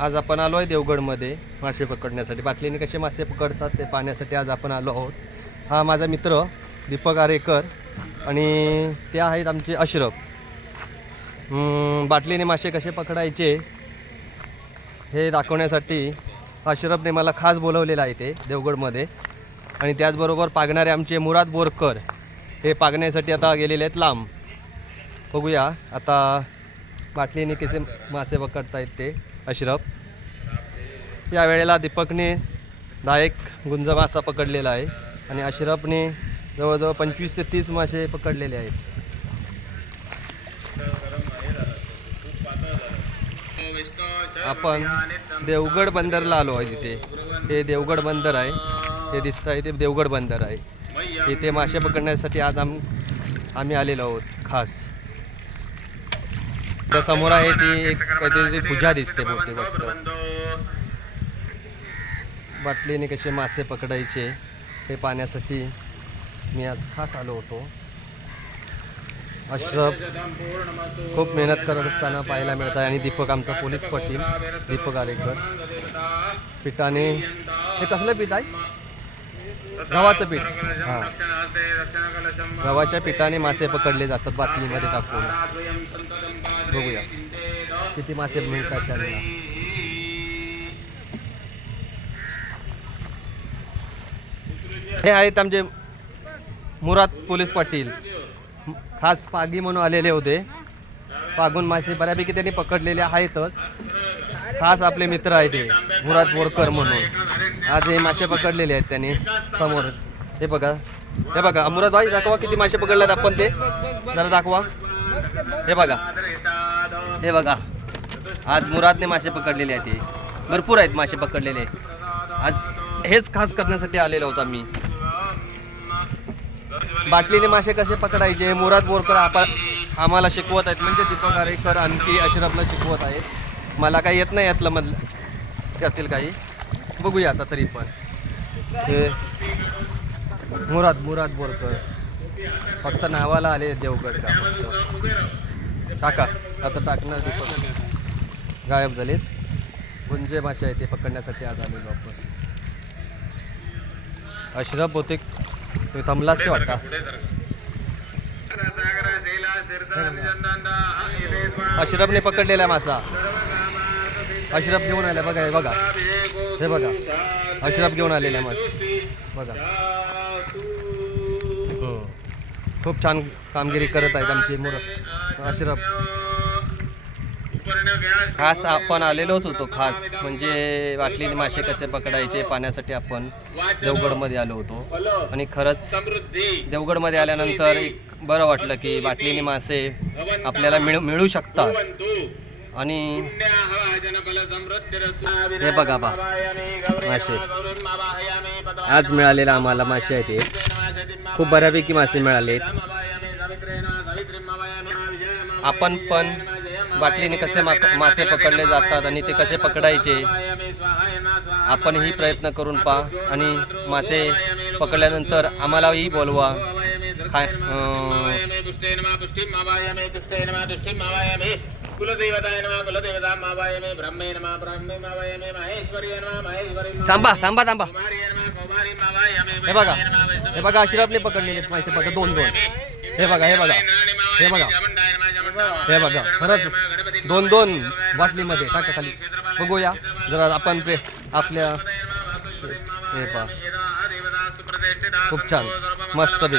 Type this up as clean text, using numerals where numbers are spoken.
आज आपण आलो आहे देवगडमध्ये मासे पकडण्यासाठी. बाटलीने कसे मासे पकडतात ते पाहण्यासाठी आज आपण आलो आहोत. हा माझा मित्र दीपक आरेकर आणि ते आहेत आमचे अशरफ. बाटलीने मासे कसे पकडायचे हे दाखवण्यासाठी अशरफने मला खास बोलवलेलं आहे ते देवगडमध्ये. आणि त्याचबरोबर पागणारे आमचे मुराद बोरकर हे पागण्यासाठी आता गेलेले आहेत लांब. बघूया आता बाटलीने कसे मासे पकडतायत ते अशरफ. या वेळेला दीपकने 10 गुंज मासा पकडलेला आहे आणि अशरफने जवळजवळ 25 ते 30 मासे पकडलेले आहेत. आपण देवगड बंदरला आलो आहे. तिथे हे देवगड बंदर आहे, हे दिसतं आहे ते देवगड बंदर आहे. इथे मासे पकडण्यासाठी आज आम्ही आलेलो आहोत खास. त्या समोर आहे ती एक काहीतरी पूजा दिसते बहुतेक वाटतं. बाटलीने कसे मासे पकडायचे हे पाहण्यासाठी मी आज खास आलो होतो. अशरफ खूप मेहनत करत असताना पाहायला मिळत आहे आणि दीपक आमचा पोलीस पाटील दीपक आरेकर पिठाने. हे कसलं पीठ आहे? गव्हाचं पीठ. हां, गव्हाच्या पिठाने मासे पकडले जातात बाटलीमध्ये टाकून. बघूया किती मासे मिळतात त्यांना. हे आहेत आमचे मुराद पोलीस पाटील. खास पागी म्हणून आलेले होते. पागून मासे बऱ्यापैकी त्यांनी पकडलेले आहेतच. खास आपले मित्र आहेत ते मुराद बोरकर म्हणून. आज हे मासे पकडलेले आहेत त्यांनी समोर. हे बघा, हे बघा मुराद भाई दाखवा किती मासे पकडलेत आपण ते जरा दाखवा. हे बघा, हे बघा आज मुरादने मासे पकडलेले आहेत. ते भरपूर आहेत मासे पकडलेले. आज हेच खास करण्यासाठी आलेलो होता मी. बाटलीने मासे कसे पकडायचे मुराद बोरकर आम्हाला शिकवत आहेत. म्हणजे दीपक आरेकर आणखी अशरफला शिकवत आहेत. मला काही येत नाही यातलं मधलं त्यातील काही. बघूया आता तरी पण. हे मुराद बोरकर फक्त नावाला आले देवगड का फक्त. टाका आता टाकणार. दीपक गायब झालेत. गुंजे मासे आहे ते पकडण्यासाठी आज आलेलो आपण. अशरफ बहुतेक थांबलाच वाटता. अशरफने पकडलेला मासा अशरफ घेऊन आला. बघा, हे बघा, हे बघा अशरफ घेऊन आलेला मासा बघा. खूप छान कामगिरी करत आहेत आमचे अशरफ. खास आपण आलेलोच होतो खास म्हणजे बाटलीने मासे कसे पकडायचे पाहण्यासाठी आपण देवगडमध्ये आलो होतो. आणि खरंच देवगडमध्ये आल्यानंतर एक बरं वाटलं की बाटलीने मासे आपल्याला मिळू शकतात. आणि हे बघा मासे आज मिळालेला आम्हाला मासे आहे ते खूप बऱ्यापैकी मासे मिळालेत. आपण पण बाटलीने कसे मासे पकडले जातात आणि ते कसे पकडायचे आपणही प्रयत्न करून पहा. आणि मासे पकडल्यानंतर आम्हालाही बोलवा. थांबा. हे बघा, हे बघा अशरफने पकडलेले मासे बघा 2-2. हे बघा, हे बघा, हे बघा, हे बघा खरंच 2-2 बाटलीमध्ये टाका खाली. बघूया जरा आपण आपल्या. हे पहा खूप छान मस्त बी.